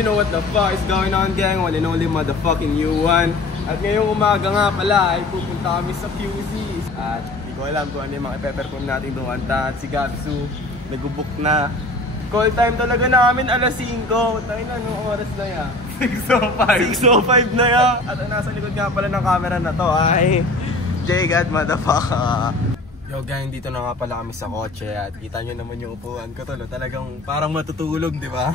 You know what the fuck is going on, gang? One and only motherfucking you one. At ngayong umaga nga pala ay pupunta kami sa QC's. At di ko alam kung ano yung mga i-pepperform natin doon. At si Gabsu nag-book na. Call time talaga namin alas 5. Tayo na, anong oras na yan? 6:05 na yan. At ang nasa likod nga pala ng camera na to ay J-God motherfucker. Yo gang, dito na nga pala kami sa kotse at kita nyo naman yung upuan ko tol. Talagang parang matutulog, di ba?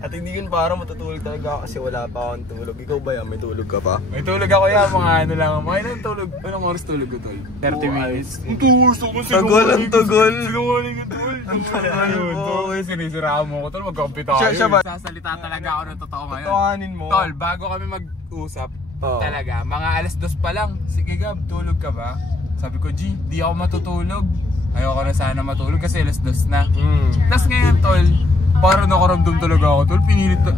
At hindi yun parang matutulog talaga kasi wala pa akong tulog. Ikaw ba yan? May tulog ka pa? May tulog ako yan, mga ano lang. Mga ilang tulog. Anong oras tulog ko tol? 30 minutes. Ang tulos ako sinungaling. Tagol ang tugol. Sinungaling ang tol. Ayun, sinisiraan mo ko tol. Magkampi tayo. Sasalita talaga ako ng totoo ngayon. Totohanin mo. Tol, bago kami mag-usap, talaga, mga alas 2 pa lang. Sige Gab, tulog ka ba? Sabi ko, G, di ako matutulog. Ayoko na sana matulog kasi alas 2 na. Tapos ngayon, tol, parang nakaramdam talaga ako, tol.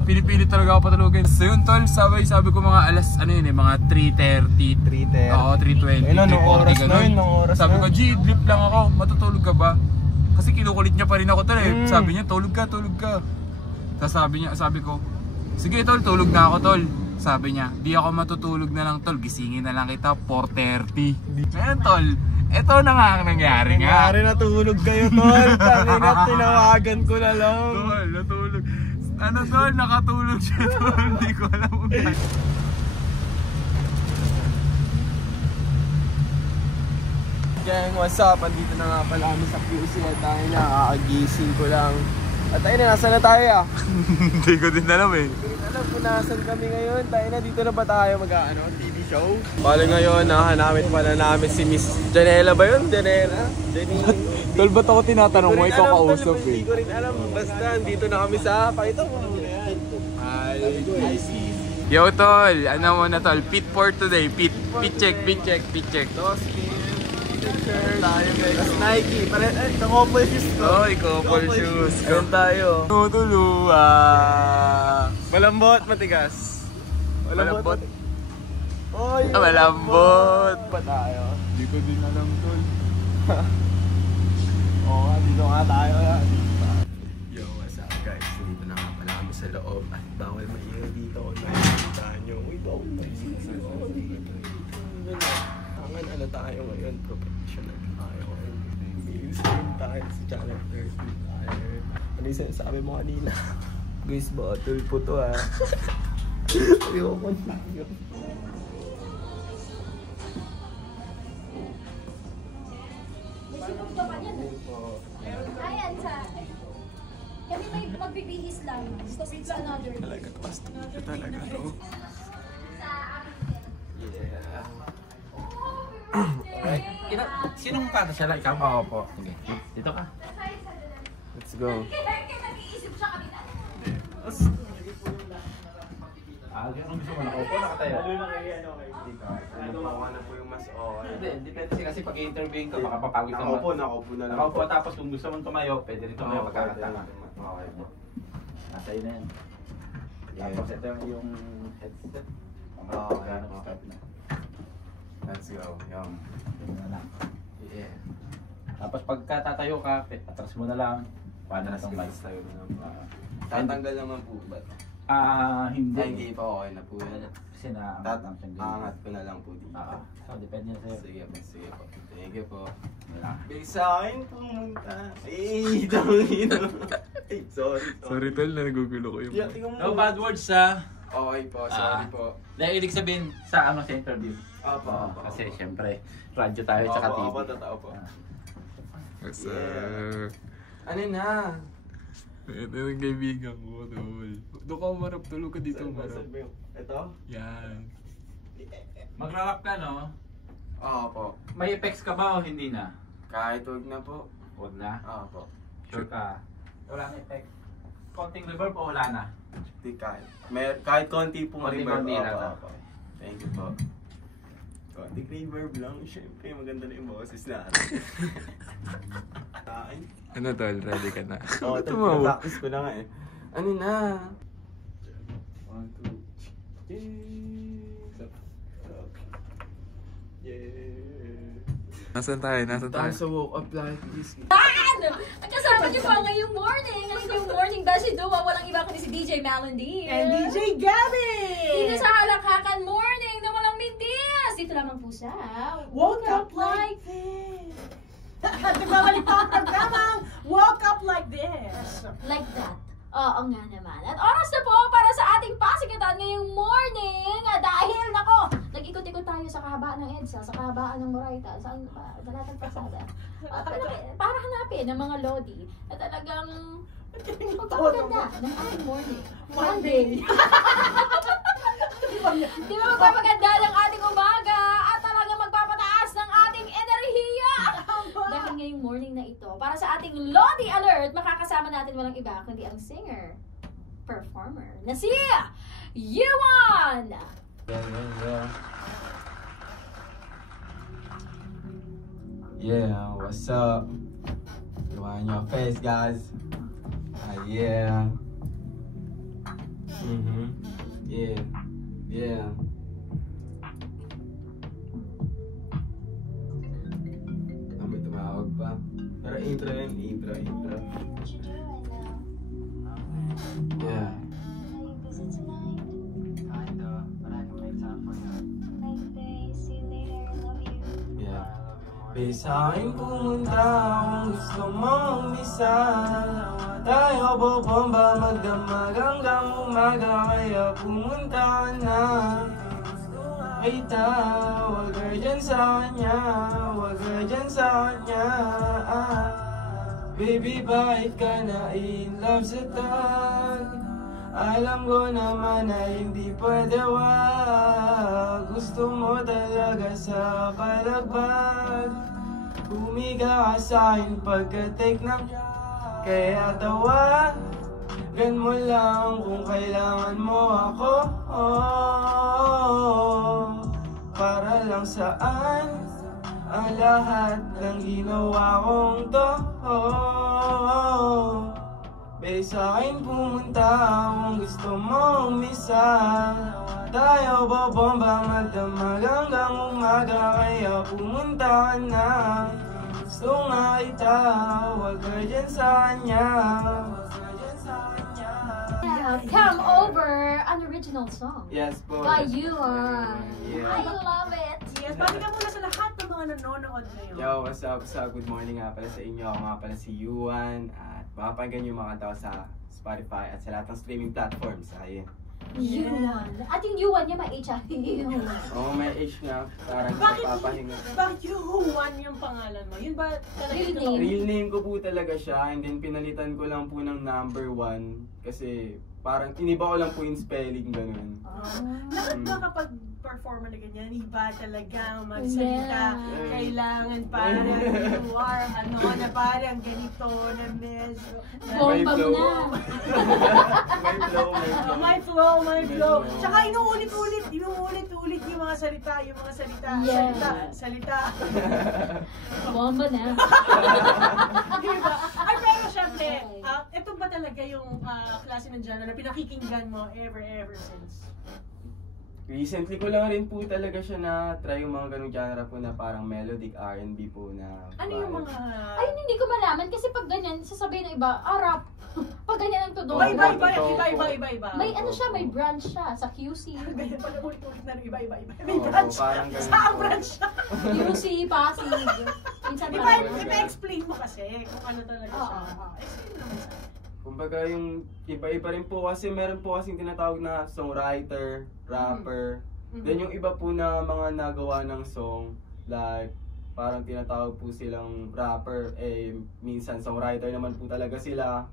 Pinipilit talaga ako patulogin. So yun, tol, sabi ko mga alas, ano yun eh, mga 3:30. 3:30. Oo, 3:20. Ayun, anong oras na yun? Sabi ko, G, drip lang ako, matutulog ka ba? Kasi kinukulit niya pa rin ako, tol eh. Sabi niya, tulog ka. Tapos sabi ko, sige tol, tulog na ako, tol. Sabi niya, di ako matutulog na lang tol, gisingin na lang kita 4:30. Ngayon tol, eto na nga ang nangyari nga. Nangyari na tulog kayo tol, tangina tinawagan ko na lang. Tol, natulog. Ano tol, nakatulog siya tol, hindi ko alam kung bakit. Gang, what's up? Andito na nga pala kami sa QC at tayo na, kakagising ko lang. At tayo na, nasa na tayo ah? Hindi ko din alam eh. Alam kung nasan kami ngayon, tayo na dito na ba tayo TV show? Bale ngayon, nakahanapin pala namin si Miss Janela ba yun? Janela? Tol, ba't ako tinatanong mo? Ikaw kausap eh. Hindi ko rin alam, basta dito na kami sa, pakita mo muna yan. I see. Yo tol, ano mo na tol, fit for today, fit check. Shirt tayo guys. Tapos Nike, couple shoes ko. Couple shoes. Ayun tayo. Tutuluwa. Malambot, matigas. Malambot. Oy, malambot. Pa tayo. Hindi ko din alam tol. Oo nga, dito nga tayo. Yo, what's up guys? Dito na nga pala kami sa loob. At bawal maingay dito. Nakikita nyo. Uy, bawal maingay dito. Ano tayo ngayon? Professional tayo ngayon. Minsan tayo sa Channel 30 tayo. Ano yung sinasabi mo kanina? Guys, bottle po to ah. Ayoko tayo. Ayan sa... Kami may magbibihis lang. Because it's another... Talaga, plastic ka talaga, no? Yeah. Alright. Sinong kata siya lang? Ikaw? Oo po. Sige. Dito ka. Let's go. Nag-iisip siya kami na. Anong gusto mo? Nakaupo? Nakatayo? Nakuha na po yung mas okay. Hindi. Depende kasi pag i-interviewin ka, baka papagod ka. Nakaupo na lang. Nakaupo tapos kung gusto mong tumayo, pwede rin tumayo magkakatanga. Okay po. Nasa iyo na yan. Tapos ito yung headset. Gano'n ko start na. Let's go. Yum. Yeah. Tapos pagka tatayo ka, atras mo na lang. Paano na itong mic? Tatanggal naman po ba? Hindi. Hindi pa okay na po yan. Kasi naangat lang siya. Angat ko na lang po dito. So, depende na sa'yo. Sige po. Thank you po. Wala. Big sa akin pumunta. Ay, dangin. Ay, sorry. tol, nagugulo ko yung... No bad words ha. Okay po, sorry po. Dahil ibig sabihin sa sa interview. Apa. Kasi syempre, radyo tayo tsaka TV. Apa, totoo po. Yes, Ano na? Ito yung kaibigan ko, tol. Doon ka umarap, tulog ka dito umarap. Ito? Yan. Magra-rap ka no? Oo po. May effects ka ba o hindi na? Kahit huwag na po. Huwag na. Oo po. Sure ka? Wala na effect. Konting reverb o wala na? Di kahit. Kahit konti pong reverb. Konti lang. Opo. Thank you po. Konting reverb lang. Siyempre, maganda na yung boses natin. Ano tol, ready ka na? Oo, practice ko na nga eh. Ano na? 1, 2, yeah. Nasaan tayo? Tayo sa woke up like this. Ang kasama niyo pa ngayong morning. Ngayong morning, Beshi Dua, walang iba kundi si DJ Melody. And DJ Gabby! Dito sa Halakhakan Morning na walang mintis. Dito lamang po sa Woke Up Like This! At nagbabalik pa ang programang Woke Up Like This! Like that. Oo nga naman. At oras na po para sa ating pasikatan ngayong morning. Dahil, nako, nag-ikot-ikot tayo sa kahabaan ng EDSA, sa kahabaan ng Moraita, sa lahat ng pasada. Para hanapin ng mga Lodi na talagang magpapaganda ng ating morning. Monday. Di ba magpapaganda ng ating umaga at talagang magpapataas ng ating enerhiya? Dahil ngayong morning na ito, para sa ating Lodi Alert, makakasama natin walang iba kundi ang singer, performer, na si Yuan! Yeah, what's up? You on your face, guys? Yeah. Yeah. Yeah. May tumawag pa. Pero intro yun, intro. What you doing now? Yeah. Are you busy tonight? Kinda, but I can make time for you. Nice day. See you later. Love you. Yeah. Bisa'kin pumunta kung gusto mong bisa. Tayo bobomba magdamag hanggang umaga. Kaya pumunta ka na. Kita, wag ka dyan sa kanya. Wag ka dyan sa kanya. Baby, bakit ka na in love sa tag? Alam ko naman na hindi pwede wag. Gusto mo talaga sa palagbag. Humiga ka sa'kin pagka-take ng kaya tawagan mo lang kung kailangan mo ako. Para lang saan ang lahat ng ginawa kong to. Babe, sa'kin pumunta kung gusto mong misa. Tayo bobomba magdamag hanggang umaga. Kaya pumunta ka na. Gusto nga kita, wag ka dyan sa kanya. Come Over, an original song Yes po. by Yuan. Yeah. I love it. Yes, balik ka muna sa lahat ng mga nanonood ngayon. Yo, what's up? Good morning nga pala sa inyo. Ako nga pala si Yuan. At makapagyan yung mga tao sa Spotify at sa lahat ng streaming platforms. Ayun. Yuan. At yung Yuan niya may HIV. Oo, may age na. Parang Bakit napapahinga. Bakit Yuan yung pangalan mo? Yun ba talaga Real ito? name? Real name ko po talaga siya. And then pinalitan ko lang po ng number 1. Kasi parang iniba ko lang po yung spelling, ganun. Bakit ba kapag performer na ganyan, iba talagang magsalita? Yeah. Kailangan parang you are, na parang ganito, na medyo... Bomba flow. na. May flow. My flow. Tsaka inuulit-ulit yung mga salita, Yeah. salita. Bomba na. Diba? Ay, pero syempre, ito ba talaga yung klase ng genre na pinakikinggan mo ever since? Recently ko lang rin po talaga siya na try yung mga ganung genre po na parang melodic R&B po na Ano yung mga... Ayun, hindi ko malaman kasi pag ganyan, sasabihin ng iba, rap. Pag ganyan ang todo. Iba. May ano siya, may branch siya sa QC. Ganyan pala ulit-ulit na rin, iba. May Oo, branch. parang ganun Saan po. branch siya? QC, Pasig. Minsan Ipa-explain mo kasi kung ano talaga siya. Explain naman sa akin. Kumbaga yung iba-iba rin po kasi meron po kasing tinatawag na songwriter, rapper. Then yung iba po na mga nagawa ng song, like parang tinatawag po silang rapper, minsan songwriter naman po talaga sila.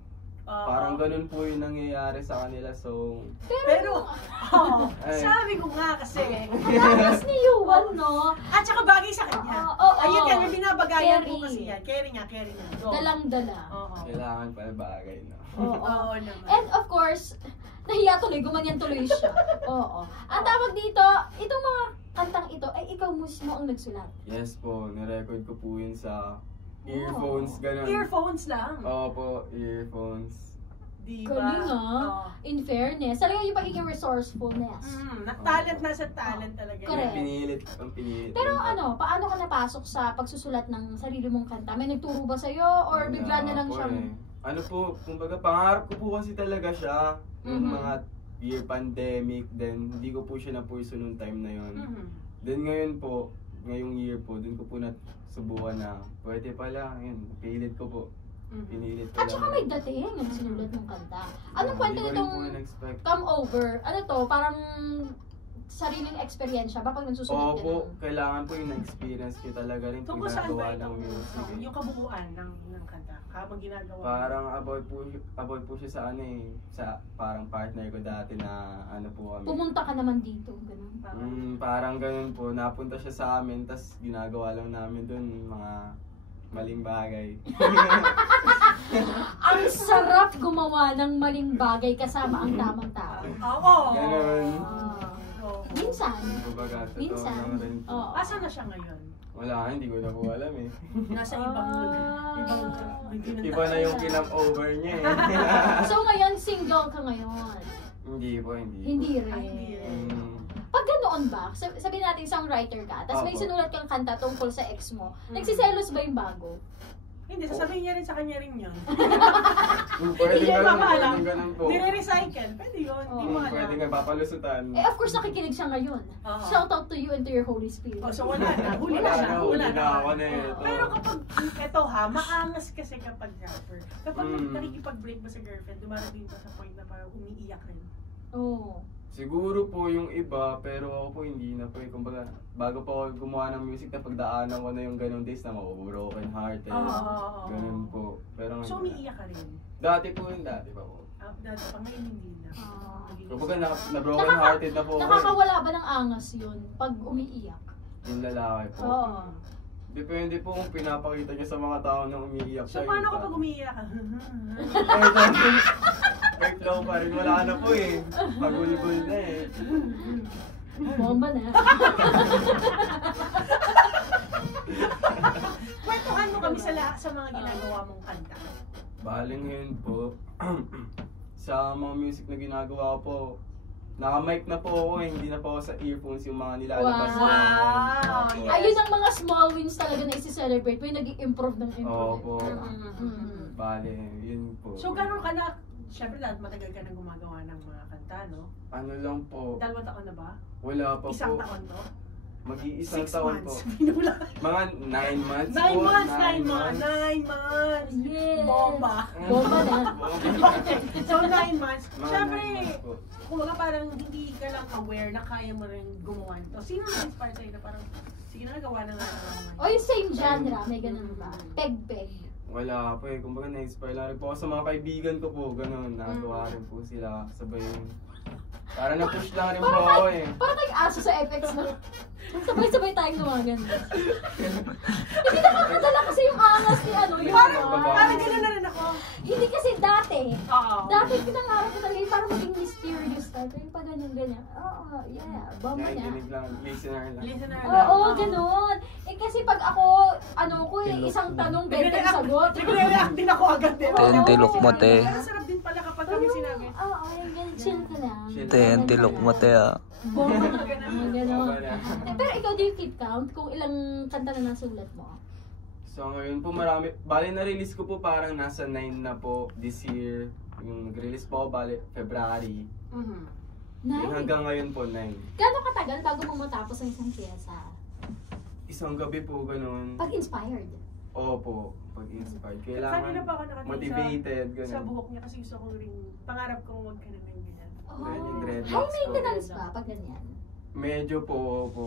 Parang ganun po yung nangyayari sa kanila, so... Pero, sabi ko nga kasi. Tapos ni Yuan, no? At saka bagay sa kanya. Ayun yan, yung binabagayan ko kasi yan. Carry niya. Go. Dalang-dala. Oo. Kailangan pala bagay, no? Oo naman. And of course, nahiya tuloy, gumanyan tuloy siya. Oo. Ang tawag dito, itong mga kantang ito, ay ikaw mismo ang nagsulat. Yes po, nirecord ko po yun sa earphones, ganun. Earphones lang. Oo po, earphones. Di ba? Galing ah. Oo. In fairness, talaga yung pagiging resourcefulness. Talent nasa talent talaga. Correct. Pinilit. Pero ano, paano ka napasok sa pagsusulat ng sarili mong kanta? May nagturo ba sa'yo? Or bigla na lang Wala po siyang... Ano po, kumbaga pangarap ko po kasi talaga siya. Yung Mhm. mga year pandemic, then hindi ko po siya na-pursue nung time na yon. Mhm. Then ngayon po, ngayong year po, dun ko po nasubukan na pwede pala, yun, pilit ko po. Mhm. Pinilit ko At saka lang. may dating ang sinulat mong kanta. Anong kwento Hindi ko rin nitong po in-expect. come over? Ano to, parang sariling experience ba pag nagsusulat ka Opo, ng... kailangan po yung na-experience ko talaga rin Tungkol saan ginagawa ba ito? ng music. eh. Yung kabuuan ng kanta, habang ginagawa. Parang about po siya sa ano eh, sa parang partner ko dati na ano po kami. Pumunta ka naman dito, ganun. Parang ganun po, napunta siya sa amin, tas ginagawa lang namin dun mga maling bagay. Ang sarap gumawa ng maling bagay kasama ang tamang tao. Oo. Ganun. Oo. Minsan. Kumbaga, totoo Minsan. lang rin po. Oo. Asan na siya ngayon? Wala, hindi ko na po alam eh. Nasa ibang lugar. Iba na yung pinam-over niya eh. So ngayon, single ka ngayon. Hindi po, hindi. Hindi rin. Ay, hindi rin. Pag ganoon ba, sabihin natin songwriter ka, tapos may Opo. sinulat kang kanta tungkol sa ex mo, Mhm. nagsiselos ba yung bago? Hindi, sasabihin niya rin sa kanya rin yun. Pwede Hindi niya ganun, mapaalam. pwede ganun po. Nire-recycle. Pwede yun. Hindi mo alam. Pwede nga papalusutan. Eh of course nakikinig siya ngayon. Oo. Shout out to you and to your Holy Spirit. Oh, so wala na. Huli na Wala siya. na, Wala huli na ako na Oo. ito. Pero kapag, eto ha, maangas kasi kapag rapper. Kapag Mm. nakikipag-break mo sa girlfriend, dumarating pa sa point na parang umiiyak rin. Oo. Siguro po yung iba, pero ako po hindi na po eh. Kumbaga, bago pa ako gumawa ng music, napagdaanan ko na yung ganong days na broken hearted. Oo. Ganun po. Pero So ngayon, umiiyak ka rin. dati po yun, dati pa po. Dati pa ngayon hindi na. Ah. Kumbaga, na broken hearted na po ako. eh. Nakakawala ba ng angas yun pag umiiyak? Yung lalaki po. Oo. Depende po kung pinapakita niya sa mga tao na umiiyak So siya. paano kapag umiiyak ka? May flow pa rin, wala na po eh. Pagulbul na eh. Bomba na. Kwentuhan mo kami sa lahat sa mga ginagawa mong kanta. Baling yun po. Sa mga music na ginagawa ko po, naka-mic na po ako eh. Hindi na po ako sa earphones yung mga nilalabas. Wow. Opo. Yes. Ayun ang mga small wins talaga na isi-celebrate. May nag-i-improve ng improve. Opo. Mm. Bale, yun po. So gano'n ka na, syempre lahat matagal ka nang gumagawa ng mga kanta, no? Ano lang po, 2 taon na ba? wala pa Isang po. taon to? Mag-iisang 6 taon months. po. Binula. Mga 9 months 9 po. months, 9 9 months. Yes. Bomba. Bomba na. Okay. So 9 months. Mga Syempre, 9 months po. kumbaga parang hindi ka lang aware na kaya mo rin gumawa nito. Sino na-inspire sa'yo na parang, sige na, gawa na nga naman. O yung same genre, may ganun ba? Peg-peg. Wala po eh. Kumbaga na-inspire lang rin po ako sa mga kaibigan ko po. Ganun, nagawa rin po sila. Sabay yung... Para na-push lang rin po ako eh. Parang nag-aso sa FX na. Sabay-sabay tayong gumagan. Hindi nakakadala kasi yung angas ni ano. Yung Parang gano'n na rin ako. Hindi kasi dati. Oo. Dati pinangarap ko talaga yung parang maging mysterious type. Yung pa ganyan-ganyan. Oo, yeah. Bomba na. Nakikinig lang, listener lang. Listener lang. Oo, ganun. Eh kasi pag ako, ano ko eh, isang tanong, 20 sagot. Nagre-react din ako agad din. Tentilok mate. Pero sarap din pala kapag kami sinabi. Oo, ganun, chill ka lang. Tentilok mate ah. Bomba na ganun. Bomba na. Pero ikaw, do you keep count kung ilang kanta na nasulat mo? So ngayon po marami, bali na-release ko po parang nasa 9 na po this year. Yung nag-release po ako bali February. Yung Nine. hanggang ngayon po 9. Gano'ng katagal bago mo matapos ang isang piyesa? Isang gabi po ganun. Pag inspired. Opo, pag-inspired. Kanina Kailangan pa ako nakatingin motivated, sa ganun. buhok niya kasi gusto kong ring, pangarap kong huwag ka na ganyan. Oh, Ganyan, dreadlocks high po. maintenance ba pag ganyan? Medyo po,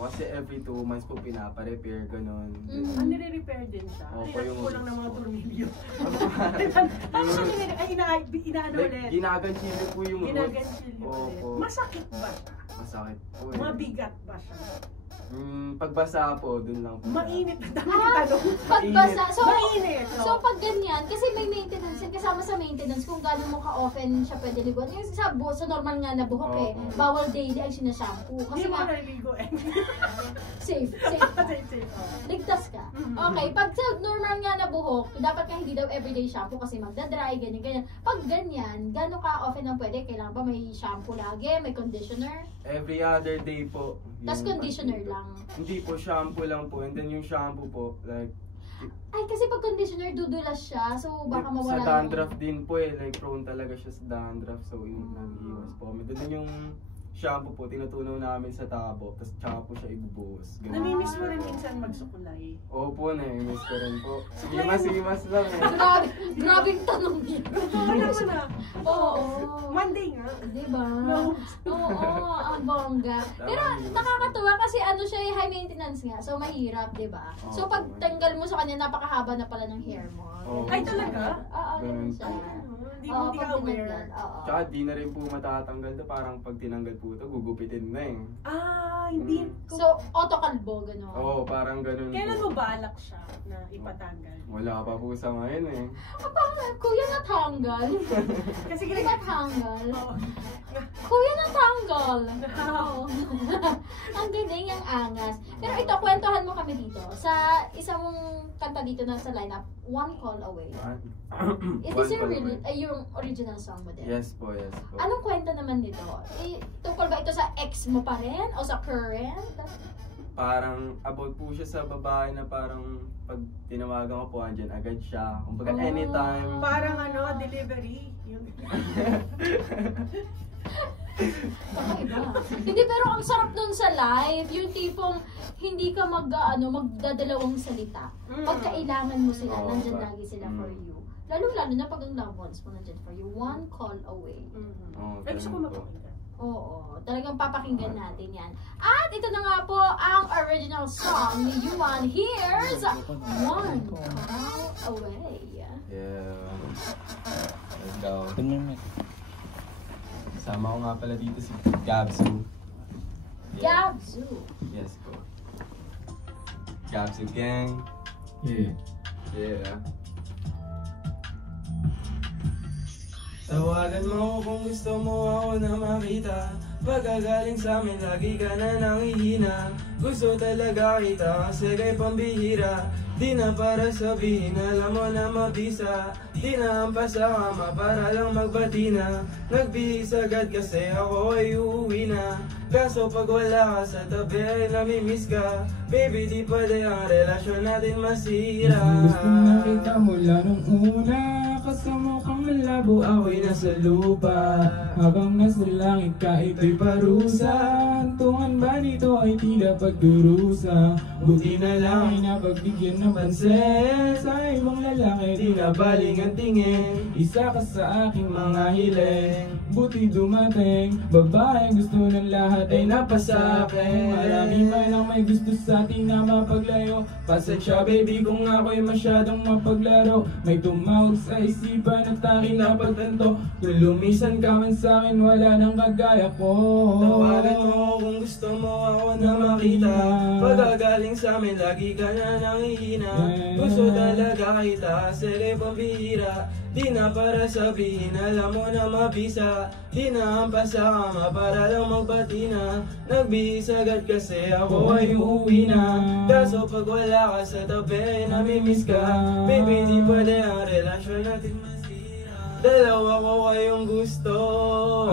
kasi every 2 months po pinapa-repair, ganun. Mm. Ah, nire-repair din siya. Opo, Ay, yung- kulang ng mga tornilyo. Tapos siya inaano Like, ulit. ginaganchili po yung roots. Ginaganchil ulit. Opo. Masakit ba siya? Masakit po eh. Mabigat ba siya? Pagbasa po, dun lang po. Mainit na tanong. Pagbasa. So, Mainit. so pag ganyan, kasi may maintenance yan, kasama sa maintenance kung gano'n mo ka-often siya pwede liguan. Yung sa normal nga na buhok eh, Oo. bawal daily ay sinashampoo. Hindi Kasi mo nga, naliligo eh. safe. Safe. Ligtas ka. Okay, pag sa normal nga na buhok, dapat ka hindi daw everyday shampoo kasi magdadry, ganyan. Pag ganyan, gano'n ka often ang pwede? Kailangan ba may shampoo lagi, may conditioner? Every other day po. Tas yung conditioner pag-dito. lang. Hindi po, shampoo lang po. And then yung shampoo po, like, Ay, kasi pag conditioner, dudulas siya. So, baka mawala sa dandruff din po eh. Like, prone talaga siya sa dandruff. So, yung nag-iwas po kami. Doon din yung shampoo po, tinutunaw namin sa tabo. Tapos tsaka po siya ibubuhos. Ganun. Namimiss mo rin minsan magsukulay. Opo, na-miss ko rin po. Sige mas lang eh. Grabing tanong niya. Wala mo na. Oo. Monday nga. Diba? No. Oo, ang bongga. Pero nakakatuwa kasi ano siya, high maintenance nga. So, mahirap, diba? So, pag tanggal mo sa kanya, napakahaba na pala ng hair mo. Oo. Ay, talaga? Oo, ganun siya. Hindi mo hindi ka pag aware. tinanggal, oo. Tsaka di na rin po matatanggal to. Parang pag tinanggal po ito, gugupitin na eh. Hindi. So, auto-kalbo, gano'n. Oo, parang ganun Kailan po. mo balak siya na ipatanggal? Wala pa po sa ngayon eh. Kuya natanggal. Kasi Kuya ginagawa. natanggal. Oo. Kuya natanggal. Oo. Ang galing, ang angas. Pero ito, kwentuhan mo kami dito. Sa isang kanta dito na sa lineup, One Call Away. Is this yung original song mo din? Yes po, yes po. Anong kwento naman nito? Tungkol ba ito sa ex mo pa rin? O sa current? Parang about po siya sa babae na parang pag tinawagan ko po, andyan agad siya. Kumbaga Oh. anytime. Parang delivery. Yung... Kakaiba. Hindi, pero ang sarap nun sa live, yung tipong hindi ka magdadalawang salita. Pag kailangan mo sila, Oo, nandyan ba? lagi sila for you. Lalo na pag ang loved ones mo nandyan for you. One call away. Oo, Ay, gusto ko ganun po. mapakinggan. Oo, talagang papakinggan natin yan. At ito na nga po ang original song ni Yuan. Here's One Call Away. Yeah. Let's go. Tumimik. Sama ko nga pala dito si Gabsu. Gabzu. Yes po. Gabsu gang. Yeah. Yeah. Tawagan mo kung gusto mo ako na makita. Pagkagaling sa amin, lagi ka na nangihina. Gusto talaga kita kasi kay pambihira. Di na para sabihin, alam mo na mabisa. Di na hampas sa kama para lang magbati na. Nagbihis agad kasi ako ay uuwi na. Kaso pag wala ka sa tabi ay namimiss ka. Baby, di pwede ang relasyon natin masira. Gusto na kita mula nung una. Kasama kang malabo, ako'y nasa lupa. Habang nasa langit ka, ito'y parusa. Tungan ba nito ay tila pagdurusa? Buti na lang ay napagbigyan ng pansin. Sa ibang lalaki, di na baling ang tingin. Isa ka sa aking mga hiling. Buti dumating, babae gusto ng lahat ay napasakin. Marami man ang may gusto sa atin na mapaglayo. Pasensya baby kung ako'y masyadong mapaglaro. May tumawag sa isipan at aking napagtanto. Kung lumisan ka man sa'kin, wala nang kagaya ko. Tawagan mo kung gusto mo ako na makita. Pagkagaling sa amin, lagi ka na nangihina. Gusto talaga kita kasi kay pambihira. Di na para sabihin, alam mo na mabisa. Di na hampas sa kama para lang magbati na. Nagbihis agad kasi ako ay uuwi na. Kaso pag wala ka sa tabi ay namimiss ka. Baby, di pwede ang relasyon natin masira. Dalawa ko kayong gusto.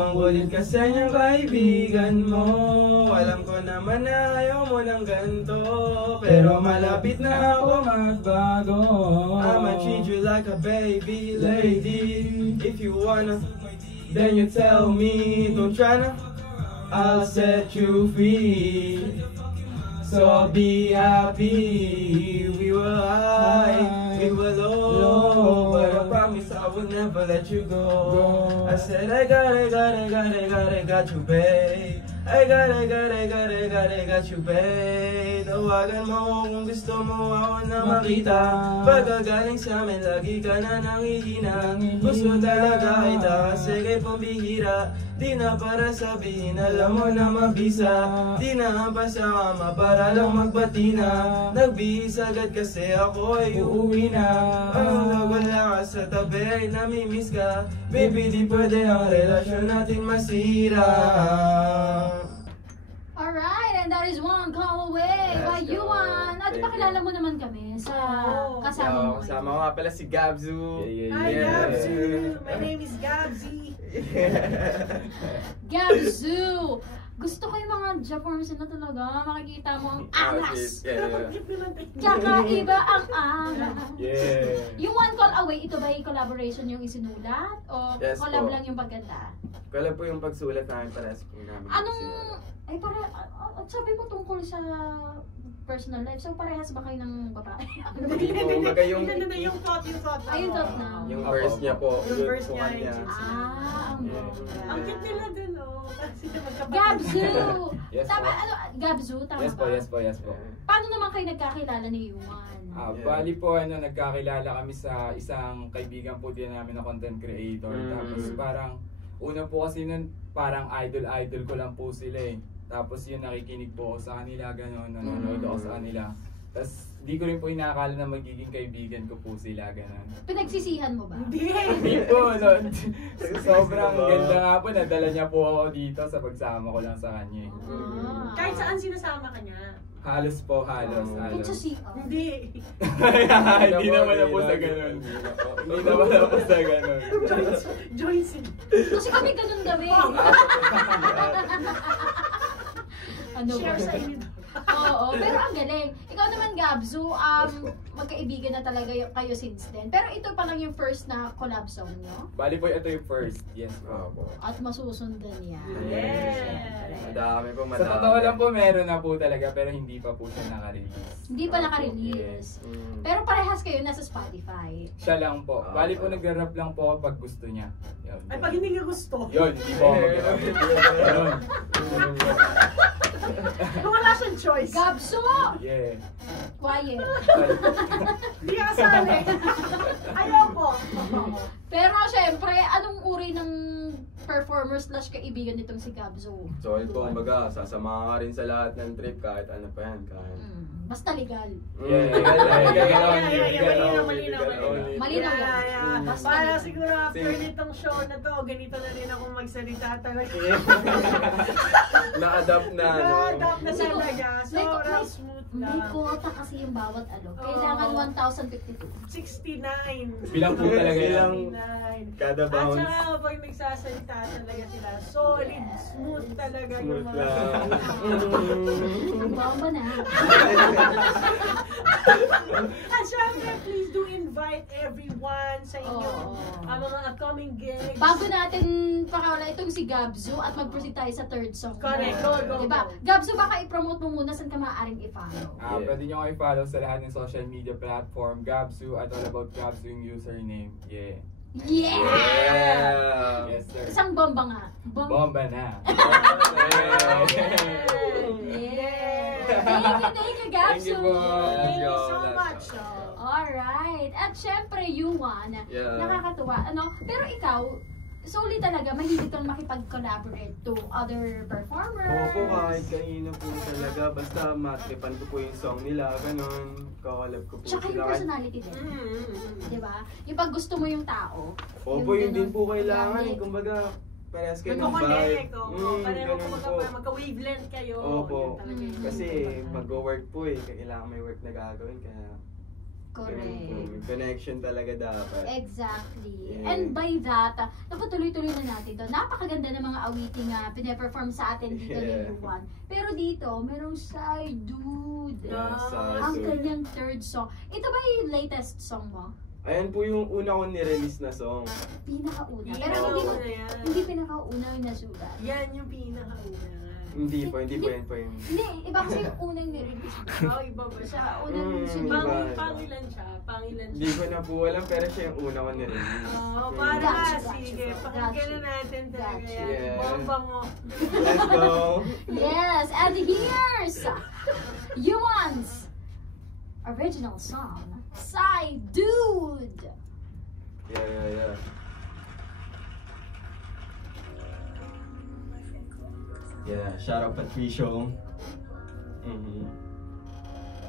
Ang kulit kasi niyang kaibigan mo. Alam ko naman na ayaw mo ng ganito. Pero malapit na ako magbago. I'ma treat you like a baby lady. If you wanna, then you tell me. Don't tryna, I'll set you free. So I'll be happy. We were high, we were low, but I promise I will never let you go. I said I got you, babe. I got you, babe. Tawagan mo kung gusto mo ako na makita. Pagkagaling sa amin, lagi ka na nangihina. Gusto talaga kita kasi kay pambihira. Di na para sabihin, alam mo na mabisa. Di na pa sa kama para lang magbati na. Nagbihis agad kasi ako ay uuwi na. Ano wala ka sa tabi ay namimiss ka. Baby, di pwede ang relasyon natin masira. Alright, and that is One Call Away by Let's go. Yuan. At Thank pakilala mo naman kami sa kasama mo. Kasama ko nga pala si Gabzu. Hi, Gabzu! My name is Gabzy. Gabzu! Gusto ko yung mga Japanese na talaga. Makikita mo ang angas. Kakaiba ang angas. Yeah. Yung One Call Away, ito ba yung collaboration yung isinulat? O Yes collab po. lang yung pagkanta? Kala po yung pagsulat namin para sa namin. Anong, ay para, sabi mo tungkol sa personal life, so parehas ba kayo ng babae? Hindi po, kumbaga yung Yung thought. Ay, yung thought na. yung verse niya po. Yung yun verse po niya, kanya. yung- Ah, ang Yeah. bongga. Ang cute nila dun, oh. Kasi magkapatid. Gabzu! Yes Tama, po. ano, Gabzu, tama Yes po, ba? yes po, yes po. Paano naman kayo nagkakilala ni Yuan? Yeah. Bali po, nagkakilala kami sa isang kaibigan po din namin na content creator. Tapos parang, una po kasi nun, parang idol ko lang po sila eh. Tapos yun, nakikinig po ako sa kanila, gano'n, nanonood ako sa kanila. Tapos, di ko rin po inakala na magiging kaibigan ko po sila, gano'n. Pinagsisihan mo ba? Hindi. Hindi po, no. Sobrang ganda nga po, nadala niya po ako dito sa pagsama ko lang sa kanya. Ah. Kahit saan sinasama ka niya. Halos po, halos. Kahit sa CR. Hindi. Hindi naman na po sa gano'n. Hindi naman na po sa gano'n. Joyce. Kasi kami ganun kami. Ano ba? Share sa inyo. Oo, pero ang galing. Ikaw naman, Gabzu, magkaibigan na talaga kayo since then. Pero ito pa lang yung first na collab song nyo. Bali po, ito yung first. Yes po. At masusundan yan. Yes. Madami po, madami. Sa totoo lang po, meron na po talaga, pero hindi pa po siya nakarelease. Hindi pa naka-release. Pero parehas kayo nasa Spotify. Siya lang po. Bali po, nag-rap lang po pag gusto niya. Yun. Ay, pag hindi niya gusto. Yun, hindi po ako mag-rap. Yun. Kung wala siyang choice. Gabzu! Yeah. Quiet. Hindi ka kasali. Ayaw ko. Pero syempre, anong uri ng performer slash kaibigan nitong si Gabzu? So ito, kumbaga, sasama ka rin sa lahat ng trip kahit ano pa yan. Kahit... Basta legal. Yeah. Malinaw yan. Basta Para legal. siguro after nitong show na to, ganito na rin ako magsalita talaga. Na-adapt na, no? Na-adapt na talaga. May- Sobrang may- smooth May lang. quota kasi yung bawat ano. Kailangan 1,052. 69. Bilang po talaga Bilang yan. 69. kada At bounce. saka pag nagsasalita talaga sila, solid, smooth talaga yung Smooth mga... lang. Ang bomba na. At syempre, please do invite everyone sa inyong Oo. mga upcoming gigs. Bago natin pakawala itong si Gabzu at mag-proceed tayo sa third song. Correct. Go, go, Diba? go. Gabzu, baka i-promote mo muna saan ka maaaring i-follow. Yeah. Pwede nyo kayo follow sa lahat ng social media platform. Gabzu at All About Gabzu yung username. Yeah. Yeah! Yeah! Yes, sir. Isang bomba nga. Bomba na. Yeah! Thank you, Gabzu! Thank you po. Thank you Let's so go. much. Alright. At syempre, Yuan, Yeah. nakakatuwa. Ano? Pero ikaw, solely talaga, mahilig kang makipag-collaborate to other performers. Opo, kahit kanino po talaga. Basta matripan ko po yung song nila, ganun. Kakalab ko po Tsaka yung sila. personality din. Diba? Yung pag gusto mo yung tao. Opo, yun din po kailangan. Gamit. Kumbaga, parehas kayo ng vibe. Magko-connect, oo. Pareho Ganun kumbaga po. magka-wavelength kayo. Opo. Yan talaga yung Kasi importante. mag-work po eh. Kailangan may work na gagawin. Kaya ganun po. Correct. May connection talaga dapat. Exactly. Yeah. And by that, nakutuloy-tuloy na natin to. Napakaganda ng mga awiting na pine-perform sa atin dito Yeah. ni Yuan. Pero dito, merong side dude. Yeah, Ang so, kanyang third song. Ito ba yung latest song mo? ayan po yung una ko ni-release na song. Pinakauna. Pero Pinakauna hindi, yan. hindi pinakauna yung nasulat. Yan yung pinakauna. Hindi po yan po yung... Hindi, iba kasi yung unang nirelease mo. Oh, iba ba siya? Sa unang Iba. Pangilan siya. Pangilan Hindi siya. ko na po alam pero siya yung una ko ni-release. Oh, Mm. para Gotcha, sige. gotcha. Pakinggan na natin talaga Gotcha. yan. Yeah. Bomba mo. Let's go! Yes, and here's Yuan's original song, Side Dude. Yeah. Yeah, shout out Patricio.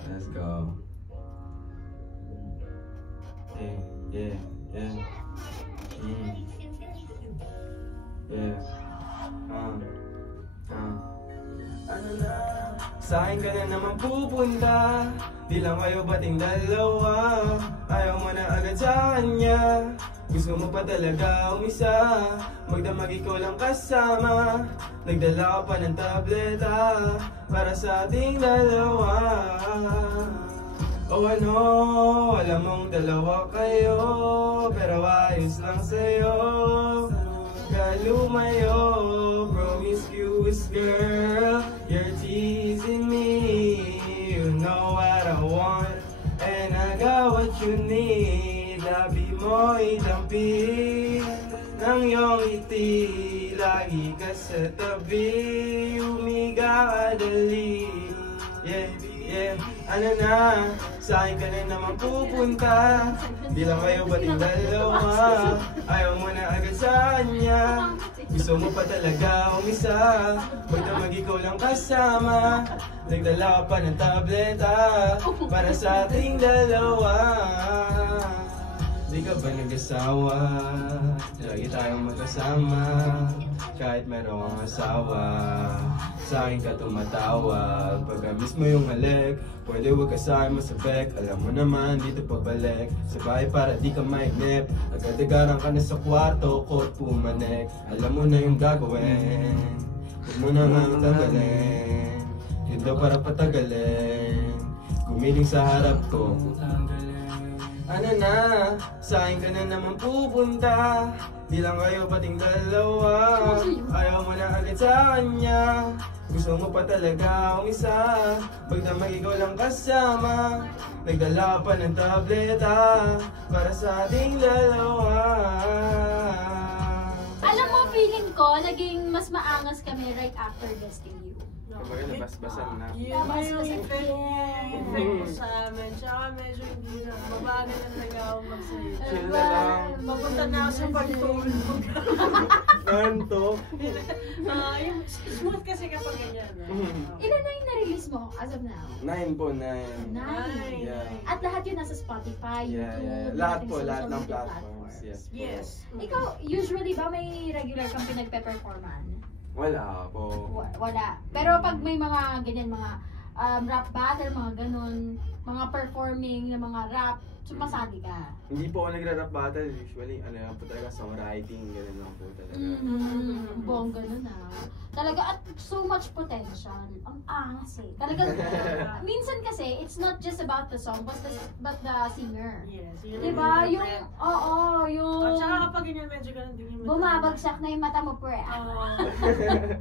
Let's go. Yeah. Ano na? Sa'kin ka na naman pupunta. Di lang kayo bating dalawa. Ayaw mo na agad sa kanya. Gusto mo pa talaga umisa. Magdamag ikaw lang kasama. Nagdala ka pa ng tableta para sa ating dalawa. O ano, alam mong dalawa kayo, pero ayos lang sa'yo. Kalumayo, promiscuous girl, you're teasing me. You know what I want, and I got what you need. Labi mo itampi ng iyong ngiti. Lagi ka sa tabi, umiga ka dali. Yeah, ano na, sa'kin ka na naman pupunta. Di lang kayo bating dalawa. Ayaw mo na agad sa kanya. Gusto mo pa talaga umisa. Magdamag ikaw lang kasama. Nagdala ka pa ng tableta para sa ating dalawa. Di ka ba nag-asawa? Lagi tayong magkasama. Kahit meron kang asawa, sa'kin ka tumatawag. Pag-amis mo yung halik, pwede huwag ka sa'kin masabek. Alam mo naman, dito pabalik sa bahay para di ka maignip. Agad-agaran ka na sa kwarto, court pumanik. Alam mo na yung gagawin, huwag mo na nga tagalin. Yun daw para patagalin, gumiling sa harap ko. Ano na, sa'kin ka na naman pupunta. Di lang kayo bating dalawa. Ayaw mo na agad sa kanya. Gusto mo pa talaga umisa. Pagdamag ikaw lang kasama. Nagdala pa ng tableta para sa ating dalawa. Alam mo, feeling ko, naging mas maangas kami right after Besting You. Kumbaga nabasbasan na. Yun ba yung effect ko sa amin. Tsaka medyo hindi na, mabagal na talaga ako magsayo. Chill na lang. Mapunta na ako sa pagtulog. Ganto. Yung smooth kasi kapag ganyan. Ilan na yung na-release mo as of now? 9 po, 9. Nine. Yeah. At lahat yun nasa Spotify, Yeah. YouTube, Lahat ating po, social lahat ng media platforms. Yes. Yes. Ikaw, usually ba may regular kang pinagpe-performan? Wala po. Wala. Pero pag may mga ganyan, mga rap battle, mga ganun, mga performing na mga rap, sumasali ka. Hindi po ako nagra-rap battle. Usually, ano lang po talaga, songwriting, gano'n lang po talaga. Bongga nun Talaga, at so much potential. Ang angas eh. Talaga, minsan kasi, it's not just about the song, but the singer. Yes. Yun Diba? yung Yung, yung At saka kapag ganyan, medyo ganun din yung bumabagsak na yung mata mo, pre.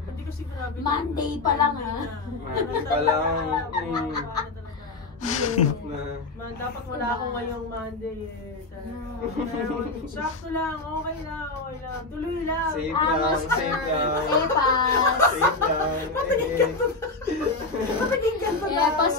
Hindi ko sigurado. Monday pa lang, Monday pa lang. Dapat wala ako ngayong Monday eh. Pero sakto lang, okay lang. Tuloy lang. Safe lang, safe lang. Safe lang. Naging ganito lang. Epas,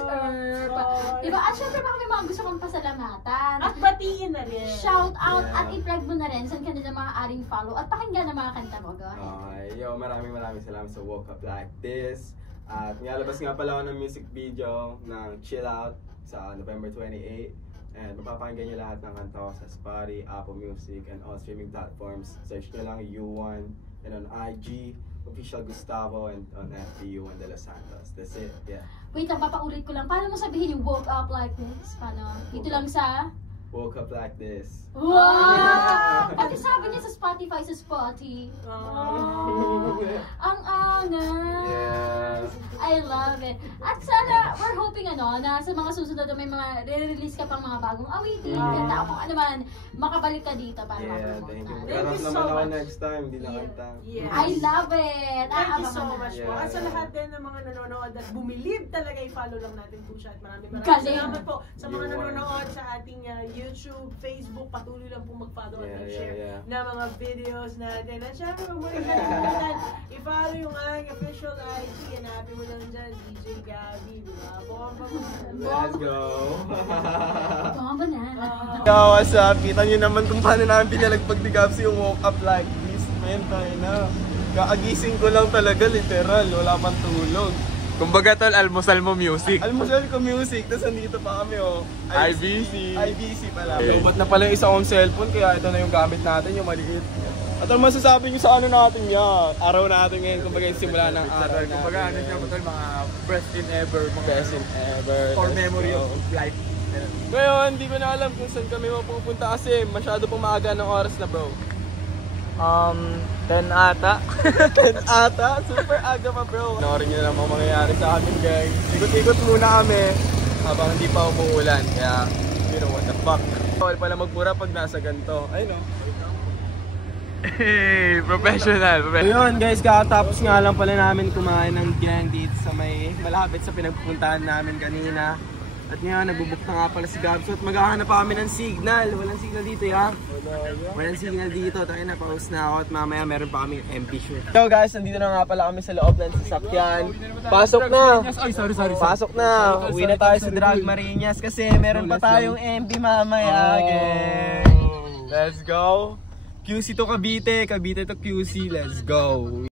diba? At syempre baka may mga gusto kong pasalamatan. At batiin na rin. Shout out at i-plug mo na rin saan ka nila maaaring follow at pakinggan ang mga kanta mo. Go ahead. Yo, maraming salamat sa Woke Up Like This. At nilalabas nga pala ako ng music video ng Chill Out sa November 28. And mapapakinggan nyo lahat ng kanta ko sa Spotify, Apple Music, and all streaming platforms. Search nyo lang U1, and on IG, Official Gustavo, and on FB, U1 De Los Santos. That's it, yeah. Wait lang, papaulit ko lang. Paano mo sabihin yung woke up like this? Paano? Dito lang sa... Woke Up Like This. Wow! Pati sabi niya sa Spotify, sa Spotify. Ang angas! Yes. I love it. At sana, we're hoping na sa mga susunod na may mga re-release ka pang mga bagong awitin, kanta, kung ano man, makabalik ka dito para Yeah, mag-promote thank you. na. Thank Harap you naman so ako much. next time, di na kanta. Yes. I love it! Thank you so Aabangan na. much po. At sa lahat din ng mga nanonood at bumilib talaga, i-follow lang natin po siya. At maraming Galing. salamat po sa mga You are. nanonood sa ating YouTube, Facebook. Patuloy lang po mag-follow at mag-share Yeah. na mga videos natin. At syempre, huwag mo rin kalimutan, i-follow yung aking official IG. Hanapin mo lang dyan, DJ Gabby. Diba? Let's go! Bomba na. Yo, what's up? Kita nyo naman kung paano namin pinalagpag ni Gabs yung Woke Up Like This. Man, tayo na. Kaagising ko lang talaga, literal. Wala pang tulog. Kumbaga tol, almusal mo music. Almusal ko music, tapos nandito pa kami oh. IBC. IBC pala. Lobot na pala yung isa kong cellphone, kaya ito na yung gamit natin, yung maliit. At ano masasabi nyo sa ano natin yan? Araw natin ngayon, kumbaga yung simula ng araw natin. Kumbaga ano siya tol, mga best in ever. Best in ever. For memory of life. Ngayon, hindi ko na alam kung saan kami mapupunta kasi masyado pang maaga ng oras na bro. 10 ata. 10 ata? Super aga pa bro. Panoorin nyo na lang mga mangyayari sa amin guys. Ikot-ikot muna kami habang hindi pa umuulan. Kaya, you know what the fuck. Bawal pala magpura pag nasa ganito. Ayun o. Hey, professional. Ayun guys, kakatapos nga lang pala namin kumain ng gang dito sa may malapit sa pinagpupuntahan namin kanina. At ngayon, nagbubuk na nga pala si Gabs at maghahanap pa kami ng signal. Walang signal dito, ya? Walang signal dito. Tayo na, pause na ako at mamaya meron pa kami MP shoot. So guys, nandito na nga pala kami sa loob ng sasakyan. Pasok na! Ay, sorry. Pasok na! Uwi na tayo sa Drag Marinas kasi meron pa tayong MP mamaya. Let's go! QC to Cavite, Cavite to QC. Let's go!